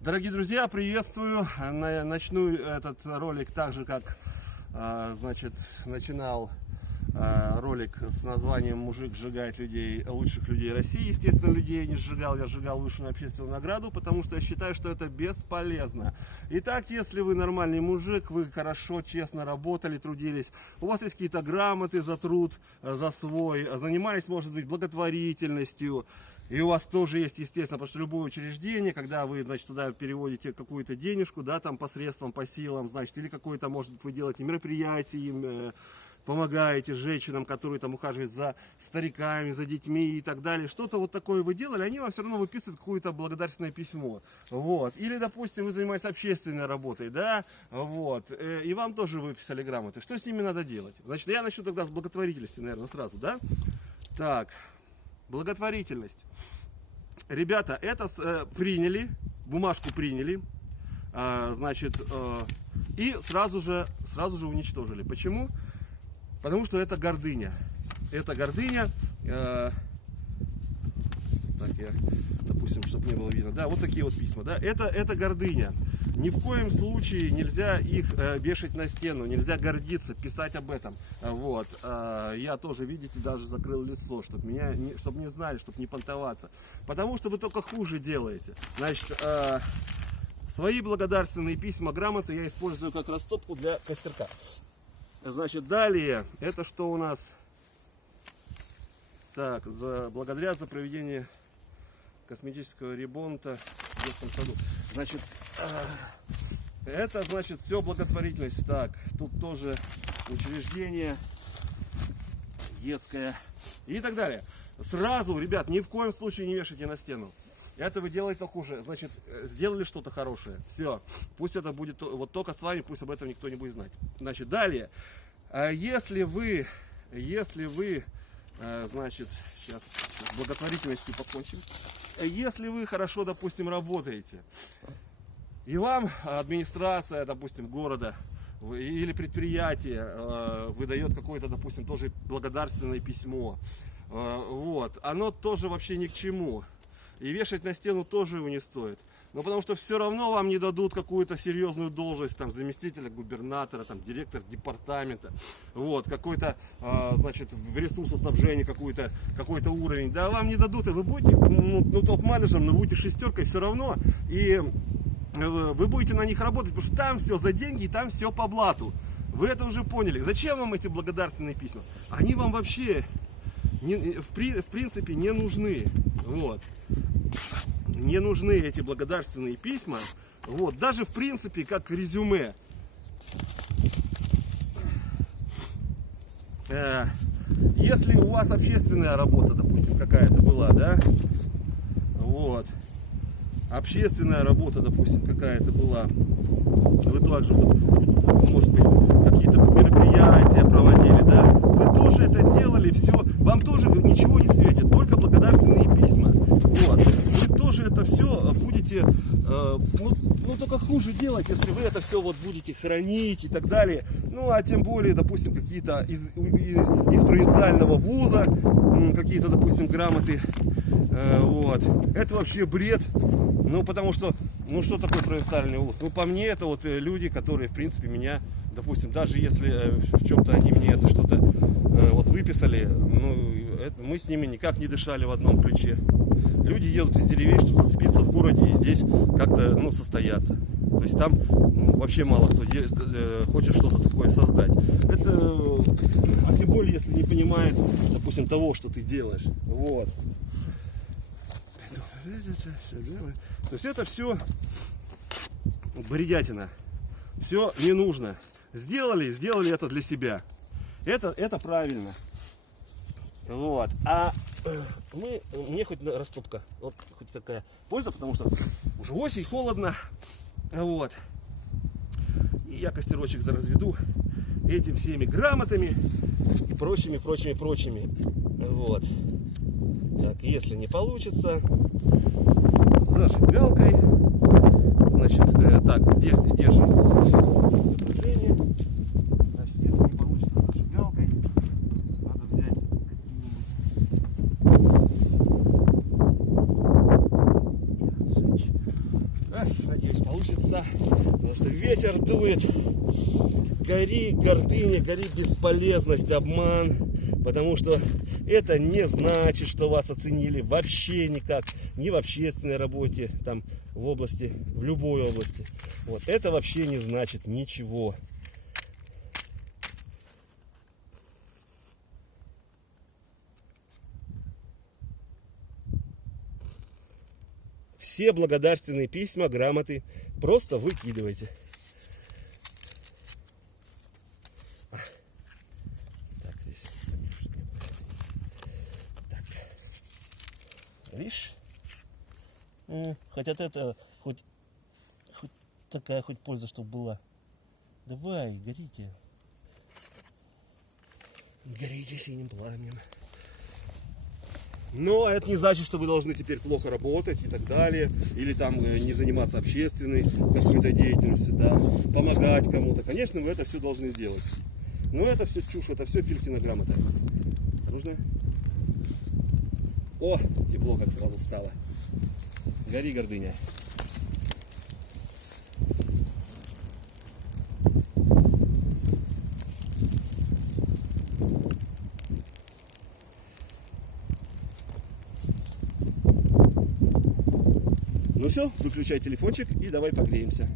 Дорогие друзья, приветствую. Начну этот ролик так же, как начинал ролик с названием «Мужик сжигает людей, лучших людей России». Естественно, людей не сжигал, я сжигал высшую общественную награду, потому что я считаю, что это бесполезно. Итак, если вы нормальный мужик, вы хорошо, честно работали, трудились, у вас есть какие-то грамоты за труд, за свой, занимались, может быть, благотворительностью, и у вас тоже есть, естественно, потому что любое учреждение, когда вы, значит, туда переводите какую-то денежку, да, там посредством, по силам, значит, или какое-то, может быть, вы делаете мероприятие им, помогаете женщинам, которые там ухаживают за стариками, за детьми и так далее, что-то вот такое вы делали, они вам все равно выписывают какое-то благодарственное письмо, вот, или, допустим, вы занимаетесь общественной работой, да, вот, и вам тоже выписали грамоты, что с ними надо делать? Значит, я начну тогда с благотворительности, наверное, сразу, да, так, благотворительность, ребята, это приняли, бумажку приняли, значит, и сразу же уничтожили, почему? Потому что это гордыня. Это гордыня. Так, я, допустим, чтобы не было видно. Да, вот такие вот письма. Да, это гордыня. Ни в коем случае нельзя их вешать на стену. Нельзя гордиться, писать об этом. Вот. Я тоже, видите, даже закрыл лицо, чтобы меня, чтобы не знали, чтобы не понтоваться. Потому что вы только хуже делаете. Значит, свои благодарственные письма, грамоты я использую как растопку для костерка. Значит, далее, это что у нас? Так, благодаря за проведение косметического ремонта в детском саду. Значит, это, значит, все благотворительность. Так, тут тоже учреждение детское и так далее. Сразу, ребят, ни в коем случае не вешайте на стену. Это вы делаете хуже. Значит, сделали что-то хорошее. Все. Пусть это будет вот только с вами, пусть об этом никто не будет знать. Значит, далее. Если вы, значит, сейчас с благотворительностью покончим. Если вы хорошо, допустим, работаете, и вам администрация, допустим, города или предприятие выдает какое-то, допустим, тоже благодарственное письмо, вот, оно тоже вообще ни к чему. И вешать на стену тоже его не стоит. Но потому что все равно вам не дадут какую-то серьезную должность, там, заместителя губернатора, там, директор департамента, вот, какой-то, значит, в ресурсоснабжении какой-то уровень. Да, вам не дадут, и вы будете, топ-менеджером, но будете шестеркой все равно, и вы будете на них работать, потому что там все за деньги, и там все по блату. Вы это уже поняли. Зачем вам эти благодарственные письма? Они вам вообще, в принципе, не нужны, вот. Не нужны эти благодарственные письма, вот, даже в принципе как резюме. Если у вас общественная работа, допустим, какая-то была, да, вот, общественная работа, допустим, какая-то была, вы также, может быть, какие-то мероприятия проводили, да, вы тоже это делали, все, вам тоже ничего не светит, только благодарственные письма, вот, вы тоже это все будете, только хуже делать, если вы это все вот будете хранить и так далее, ну, а тем более, допустим, какие-то из провинциального вуза, какие-то, допустим, грамоты, вот, это вообще бред, ну, потому что, ну, что такое провинциальный вуз? Ну, по мне, это вот люди, которые, в принципе, меня, допустим, даже если в чем-то они мне это что-то вот выписали, ну, мы с ними никак не дышали в одном ключе. Люди едут из деревень, чтобы зацепиться в городе и здесь как-то, ну, состояться. То есть там вообще мало кто хочет что-то такое создать. Это, а тем более, если не понимает, допустим, того, что ты делаешь. Вот. То есть это все бредятина. Все не нужно. Сделали это для себя. Это правильно. Вот. А мне хоть растопка, вот хоть такая польза, потому что уже осень, холодно. Вот. И я костерочек разведу этими всеми грамотами и прочими. Вот. Так, если не получится, зажигалкой. Значит, так, здесь держим напряжение. Значит, если не получится зажигалкой, надо взять какие-нибудь и разжечь. Надеюсь, получится, потому что ветер дует. Гори, гордыня, гори бесполезность, обман, потому что это не значит, что вас оценили вообще никак, ни в общественной работе, там, в области, в любой области. Вот, это вообще не значит ничего. Все благодарственные письма, грамоты просто выкидывайте. Так, здесь, так. Видишь? Хотя это хоть такая хоть польза, чтобы была. Давай, горите. Горите синим пламенем. Но это не значит, что вы должны теперь плохо работать и так далее. Или там не заниматься общественной какой-то деятельностью, да, помогать кому-то. Конечно, вы это все должны делать. Но это все чушь, это все Филькина грамота. Осторожно. О, тепло как сразу стало. Гори, гордыня. Ну все, выключай телефончик и давай погреемся.